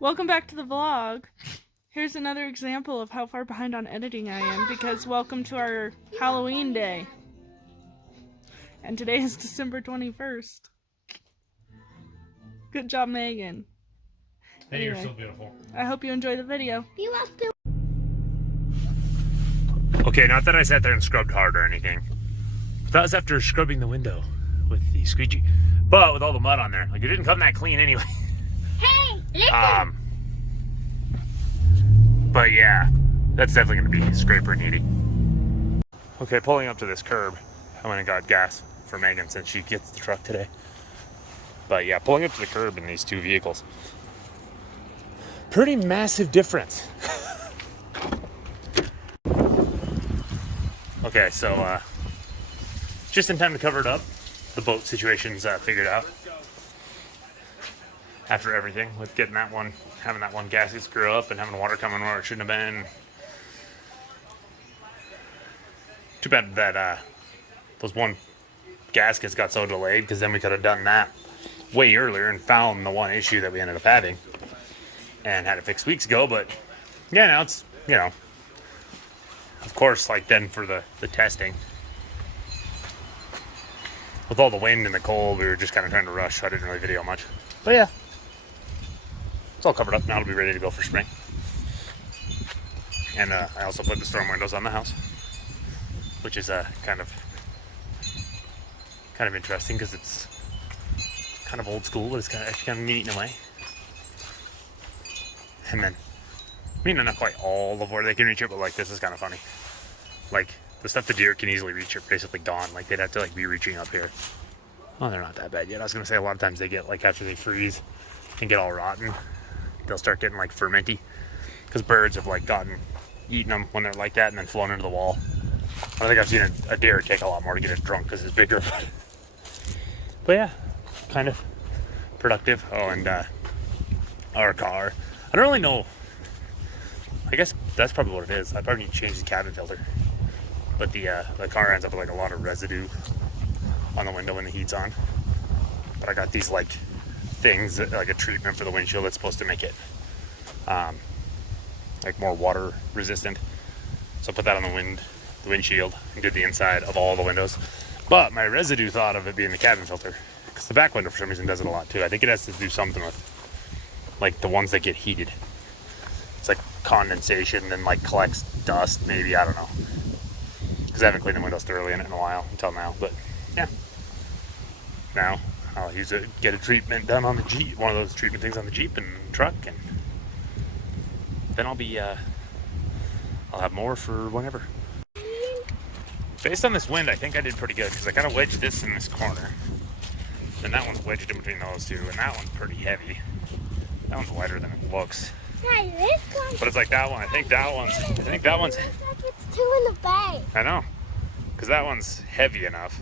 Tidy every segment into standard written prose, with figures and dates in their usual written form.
Welcome back to the vlog. Here's another example of how far behind on editing I am because welcome to our Halloween day. And today is December 21st. Good job, Megan. Hey, you're so beautiful. I hope you enjoy the video. Okay, not that I sat there and scrubbed hard or anything. That was after scrubbing the window with the squeegee. But with all the mud on there, like it didn't come that clean anyway. Hey, listen. But yeah, that's definitely gonna be scraper needy. Okay, pulling up to this curb. I went and got gas for Megan since she gets the truck today. But yeah, pulling up to the curb in these two vehicles. Pretty massive difference. Okay, so just in time to cover it up. The boat situation's figured out. After everything, with getting that one, having that one gasket screw up and having water coming where it shouldn't have been. Too bad that those one gaskets got so delayed, because then we could have done that way earlier and found the one issue that we ended up having and had it fixed weeks ago. But yeah, now it's, you know, of course, like then for the testing, with all the wind and the cold, we were just kind of trying to rush, so I didn't really video much. But yeah, it's all covered up now. It'll be ready to go for spring. And I also put the storm windows on the house, which is kind of interesting because it's kind of old school, but it's kind of neat in a way. And then, I mean, not quite all of where they can reach it, but like this is kind of funny. Like the stuff the deer can easily reach are basically gone. Like they'd have to like be reaching up here. Oh, they're not that bad yet. I was gonna say a lot of times they get like after they freeze and get all rotten, they'll start getting like fermenty because birds have like eaten them when they're like that and then flown into the wall. I think I've seen a deer take a lot more to get it drunk because it's bigger. But yeah, kind of productive. Oh, and our car. I don't really know. I guess that's probably what it is. I probably need to change the cabin filter. But the car ends up with like a lot of residue on the window when the heat's on. But I got these like things that, like a treatment for the windshield that's supposed to make it like more water resistant. So I put that on the windshield, and did the inside of all the windows. But my residue thought of it being the cabin filter, because the back window for some reason does it a lot too. I think it has to do something with like the ones that get heated. It's like condensation and like collects dust, maybe, I don't know. Because I haven't cleaned the windows thoroughly in it in a while, until now. But yeah, now I'll get a treatment done on the Jeep, one of those treatment things on the Jeep and truck, and then I'll have more for whenever. Based on this wind, I think I did pretty good, because I kind of wedged this in this corner. Then that one's wedged in between those two, and that one's pretty heavy. That one's lighter than it looks. Hey, this one. But it's like that one. I think that one's. It's two in the bay. I know, because that one's heavy enough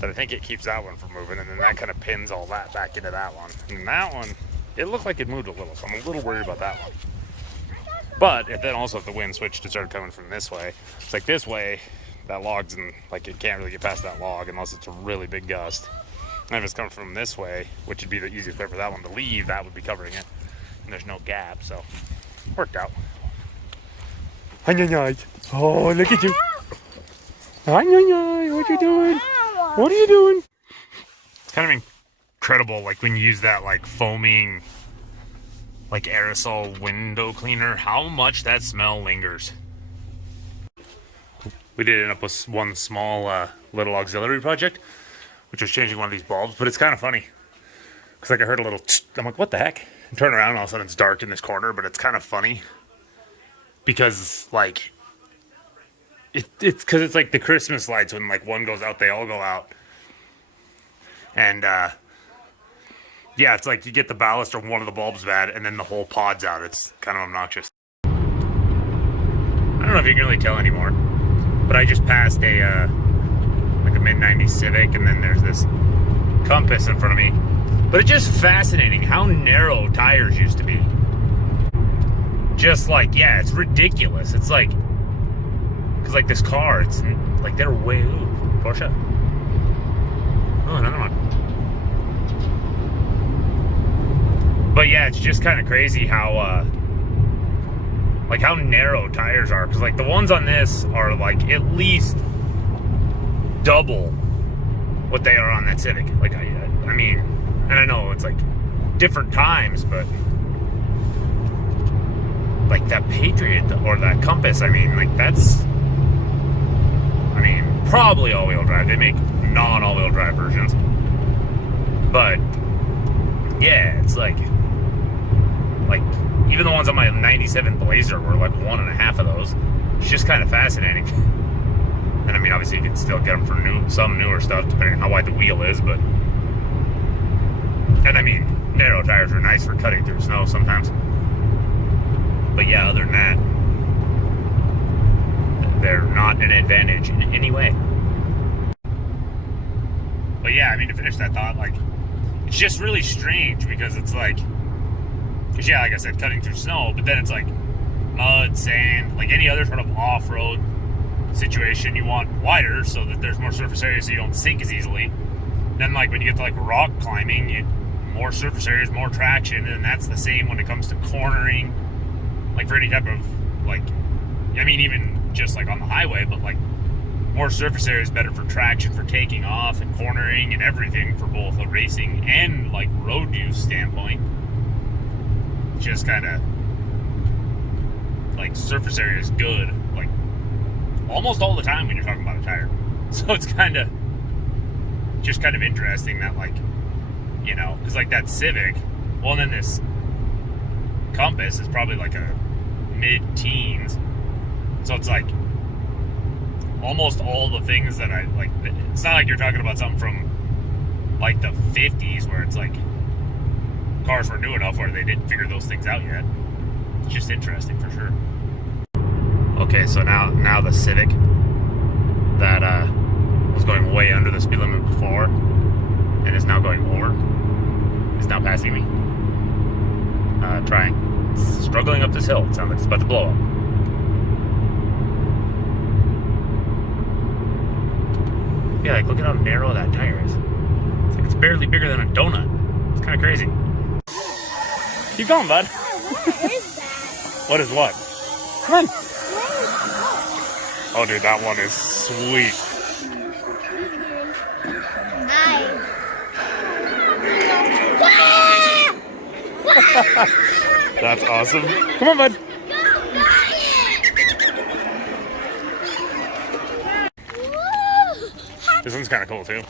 that I think it keeps that one from moving, and then that kind of pins all that back into that one. And that one, it looked like it moved a little, so I'm a little worried about that one. But if the wind switched and started coming from this way, it's like this way, that log's in, like it can't really get past that log unless it's a really big gust. And if it's coming from this way, which would be the easiest way for that one to leave, that would be covering it. And there's no gap, so worked out. Oh, look at you. What you doing? What are you doing? It's kind of incredible, like when you use that like foaming, like aerosol window cleaner, how much that smell lingers. We did end up with one small little auxiliary project, which was changing one of these bulbs, but it's kind of funny. Because like I heard a little, I'm like, what the heck? And turn around and all of a sudden it's dark in this corner, but it's kind of funny. Because like, it's because it's like the Christmas lights, when like one goes out, they all go out. And yeah, it's like you get the ballast or one of the bulbs bad, and then the whole pod's out. It's kind of obnoxious. I don't know if you can really tell anymore, but I just passed a mid-90s Civic, and then there's this Compass in front of me. But it's just fascinating how narrow tires used to be. Just like, yeah, it's ridiculous. It's like, because like this car, it's like they're way, Porsche. Oh, another one. But yeah, it's just kind of crazy how like how narrow tires are, because like the ones on this are like at least double what they are on that Civic. Like I mean, and I know it's like different times, but like that Patriot or that Compass, I mean, like that's, I mean, probably all-wheel drive. They make non-all-wheel drive versions, but yeah, it's like even the ones on my 97 Blazer were like 1.5 of those. It's just kind of fascinating. And I mean, obviously you can still get them for some newer stuff depending on how wide the wheel is, but, and I mean, narrow tires are nice for cutting through snow sometimes. But yeah, other than that, they're not an advantage in any way. But yeah, I mean, to finish that thought, like, it's just really strange because it's like, because yeah, like I said, cutting through snow, but then it's like mud, sand, like any other sort of off-road situation, you want wider so that there's more surface area so you don't sink as easily. Then like when you get to like rock climbing, more surface areas, more traction, and that's the same when it comes to cornering, like for any type of, like, I mean, even just like on the highway, but like more surface area is better for traction, for taking off and cornering and everything, for both a racing and like road use standpoint. Just kind of like surface area is good like almost all the time when you're talking about a tire. So it's kind of interesting that, like, you know, because like that Civic, well, and then this Compass is probably like a mid-teens, so it's like almost all the things that I like. It's not like you're talking about something from like the 50s where it's like cars were new enough where they didn't figure those things out yet. It's just interesting for sure. Okay, so now the Civic that was going way under the speed limit before and is now going over is now passing me. Struggling up this hill. It sounds like it's about to blow up. Yeah, like look at how narrow that tire is. It's like it's barely bigger than a donut. It's kind of crazy. Keep going, bud. What is that? What is what? Come on. Where is that? Oh, dude, that one is sweet. That's awesome. Come on, bud. This one's kind of cool, too.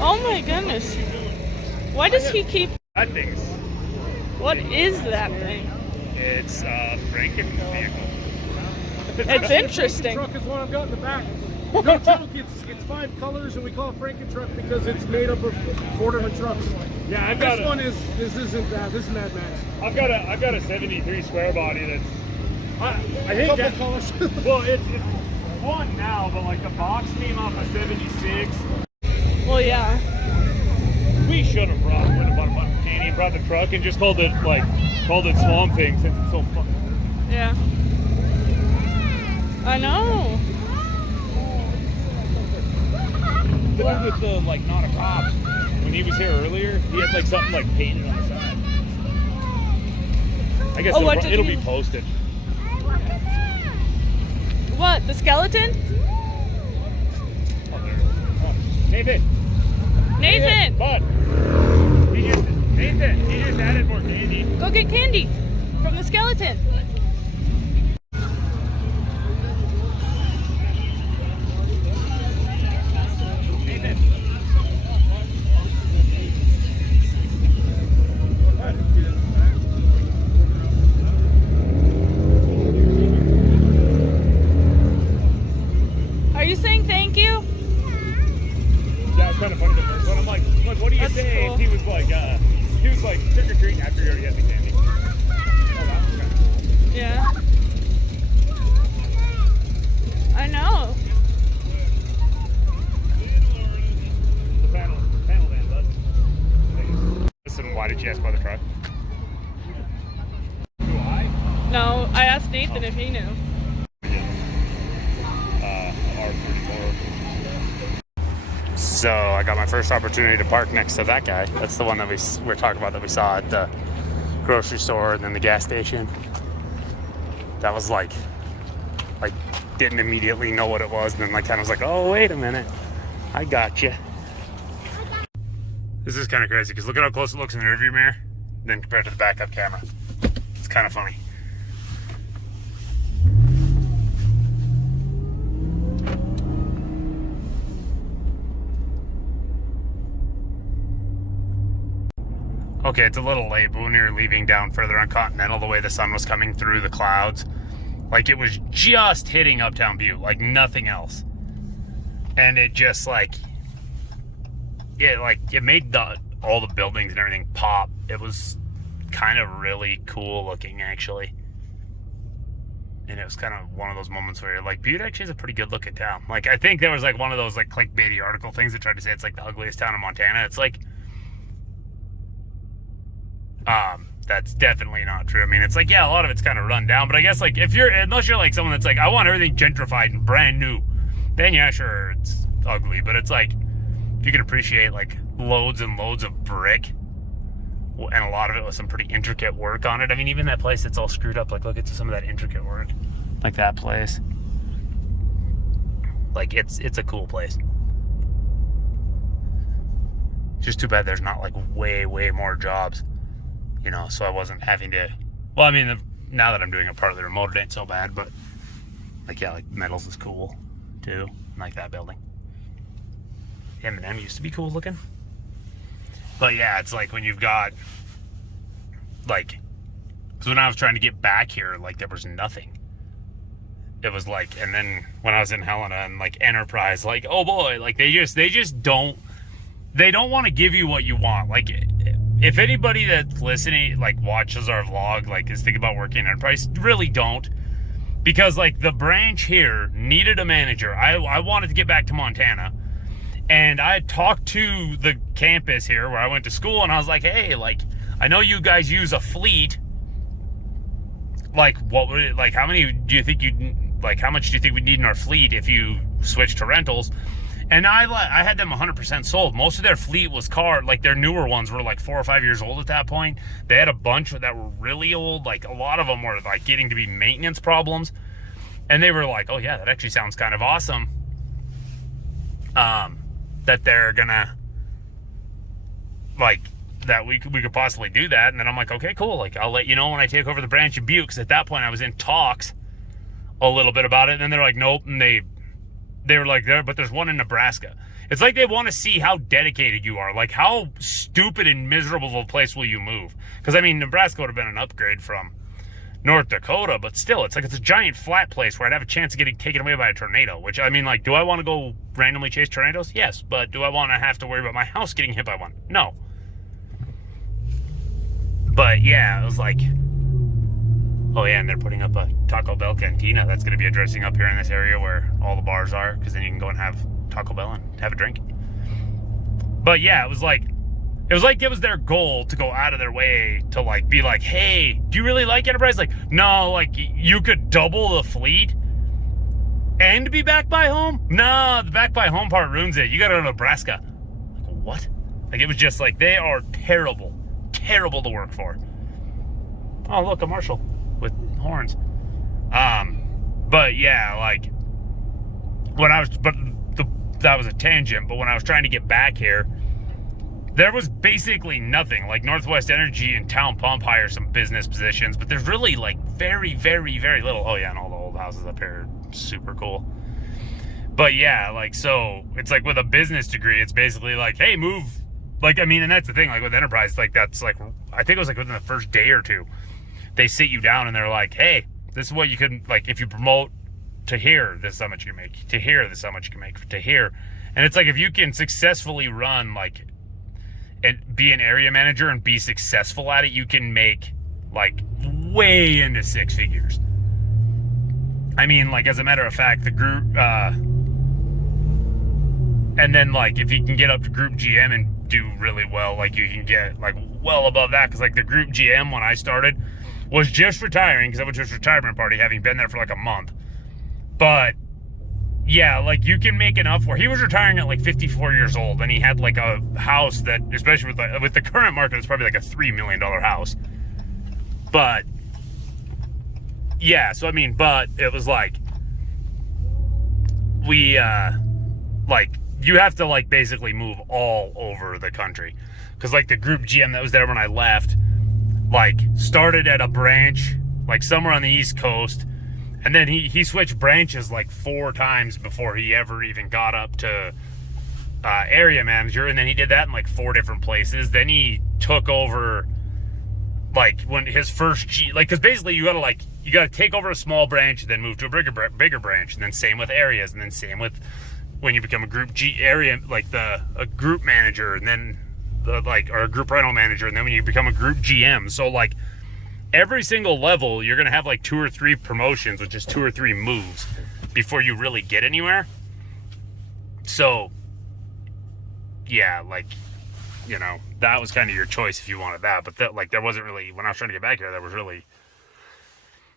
Oh my goodness. Why does he keep... That thing's... What is that thing? It's a Franken vehicle. It's interesting. Truck is one I've got in the back. No joke, it's 5 colors, and we call it Franken truck because it's made up of 4 different trucks. Yeah, I've got this isn't that. This is Mad Max. I've got a 73 square body that's... I think that... colors. Well, it's one now, but like the box came off a 76. Well, yeah. We should have brought Danny brought the truck and just called it Swamp Thing since it's so fucking. Yeah. I know. The dude with the like not a cop, when he was here earlier, he had like something like painted on the side. I guess it'll be posted. What? The skeleton? Oh, there. Oh. Nathan. Bud. Nathan, he just added more candy. Go get candy from the skeleton. Nathan. Are you saying thank you? Yeah, it's kind of funny the first one. I'm like, look, what do you That's say? cool. He was like trick or treat after he already had the candy. Oh, that was kind of cool. Yeah. I know. The panel van does. Listen, why did pass by the truck? Do I? No, I asked Nathan if he knew. R34. So I got my first opportunity to park next to that guy. That's the one that we were talking about that we saw at the grocery store and then the gas station. That was like didn't immediately know what it was, and then like kind of was like, oh wait a minute, I got you. This is kind of crazy because look at how close it looks in the rearview mirror, then compared to the backup camera. It's kind of funny. Okay, it's a little late, but when we were leaving down further on Continental, the way the sun was coming through the clouds, like it was just hitting Uptown Butte, like nothing else. And it just it made all the buildings and everything pop. It was kind of really cool looking, actually. And it was kind of one of those moments where you're like, Butte actually is a pretty good looking town. Like, I think there was like one of those like clickbaity article things that tried to say it's like the ugliest town in Montana. It's like, that's definitely not true. I mean, it's like, yeah, a lot of it's kind of run down, but I guess like unless you're like someone that's like, I want everything gentrified and brand new, then yeah, sure, it's ugly. But it's like, if you can appreciate like loads and loads of brick, and a lot of it with some pretty intricate work on it. I mean, even that place that's all screwed up, like look at some of that intricate work, like that place. Like it's a cool place. Just too bad there's not like way more jobs. You know, so I wasn't having to, well, I mean, now that I'm doing a partly remote, it ain't so bad, but like, yeah, like Metals is cool too. I like that building. M&M used to be cool looking. But yeah, it's like when you've got like, because when I was trying to get back here, like there was nothing. It was like, and then when I was in Helena and like Enterprise, like, oh boy, like they just don't want to give you what you want. Like, if anybody that's listening, like watches our vlog, like is thinking about working in Enterprise, really don't. Because like the branch here needed a manager. I wanted to get back to Montana. And I talked to the campus here where I went to school, and I was like, hey, like, I know you guys use a fleet. Like, what would it, like, how many do you think how much do you think we'd need in our fleet if you switch to rentals? And I had them 100% sold. Most of their fleet was like their newer ones were like 4 or 5 years old at that point. They had a bunch that were really old. Like a lot of them were like getting to be maintenance problems. And they were like, oh yeah, that actually sounds kind of awesome. That they're gonna, like, that we could possibly do that. And then I'm like, okay, cool. Like, I'll let you know when I take over the branch in Butte. Because at that point I was in talks a little bit about it. And then they're like, nope. And they were like, but there's one in Nebraska. It's like they want to see how dedicated you are. Like, how stupid and miserable of a place will you move? Because, I mean, Nebraska would have been an upgrade from North Dakota, but still, it's like it's a giant flat place where I'd have a chance of getting taken away by a tornado. Which, I mean, like, do I want to go randomly chase tornadoes? Yes. But do I want to have to worry about my house getting hit by one? No. But, yeah, it was like, oh yeah, and they're putting up a Taco Bell cantina that's going to be addressing up here in this area where all the bars are, because then you can go and have Taco Bell and have a drink. But yeah, it was like it was their goal to go out of their way to like be like, hey, do you really like Enterprise? Like, no, like you could double the fleet and be back by home? No, the back by home part ruins it. You got to go to Nebraska. Like, what? Like, it was just like, they are terrible to work for. Oh, look, a Marshall with horns. But yeah, like that was a tangent, but when I was trying to get back here, there was basically nothing. Like, Northwest Energy and Town Pump hire some business positions, but there's really like very little. Oh yeah, and all the old houses up here are super cool. But yeah, like, so it's like with a business degree, it's basically like, hey, move. Like, I mean, and that's the thing, like with Enterprise, like that's like, I think it was like within the first day or two, they sit you down and they're like, hey, this is what you can, like, if you promote to here, this is how much you make. To here, this is how much you can make. To here. And it's like, if you can successfully run, like, and be an area manager and be successful at it, you can make, like, way into 6 figures. I mean, like, as a matter of fact, the group, and then, like, if you can get up to group GM and do really well. Like you can get like well above that because like the group GM when I started was just retiring because I went to his retirement party, having been there for like a month. But yeah, like you can make enough where he was retiring at like 54 years old, and he had like a house that, especially with the current market, it's probably like a $3 million house. But yeah, so I mean, but it was like we like you have to like basically move all over the country because like the group GM that was there when I left like started at a branch like somewhere on the East Coast. And then he switched branches like 4 times before he ever even got up to area manager. And then he did that in like 4 different places. Then he took over like when his first because basically you gotta take over a small branch, then move to a bigger branch, and then same with areas, and then same with when you become a group area like a group manager, and then or a group rental manager, and then when you become a group GM. So like every single level, you're going to have like 2 or 3 promotions, which is 2 or 3 moves before you really get anywhere. So, yeah, like, you know, that was kind of your choice if you wanted that. But there wasn't really, when I was trying to get back here, there was really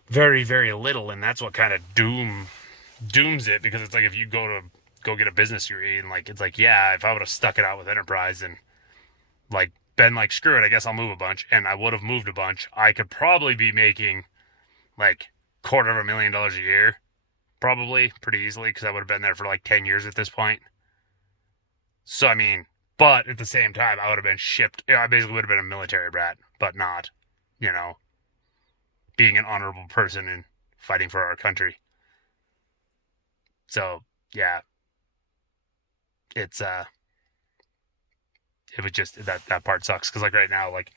very, very little. And that's what kind of dooms it, because it's like if you go get a business degree and like, it's like, yeah, if I would have stuck it out with Enterprise and like, been like, screw it, I guess I'll move a bunch, and I would have moved a bunch, I could probably be making like $250,000 a year, probably pretty easily, because I would have been there for like 10 years at this point. So I mean, but at the same time, I would have been shipped. I basically would have been a military brat, but not, you know, being an honorable person and fighting for our country. So yeah, it's it would just that part sucks because like right now, like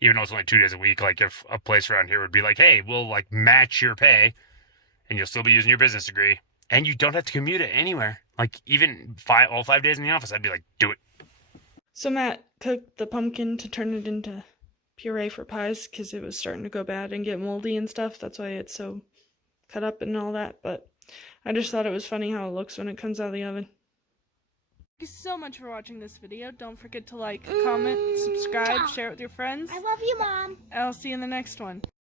even though it's only 2 days a week, like if a place around here would be like, hey, we'll like match your pay and you'll still be using your business degree and you don't have to commute it anywhere, like even all 5 days in the office, I'd be like, do it. So Matt cooked the pumpkin to turn it into puree for pies because it was starting to go bad and get moldy and stuff. That's why it's so cut up and all that. But I just thought it was funny how it looks when it comes out of the oven. Thank you so much for watching this video. Don't forget to like, comment, subscribe, share it with your friends. I love you, Mom. I'll see you in the next one.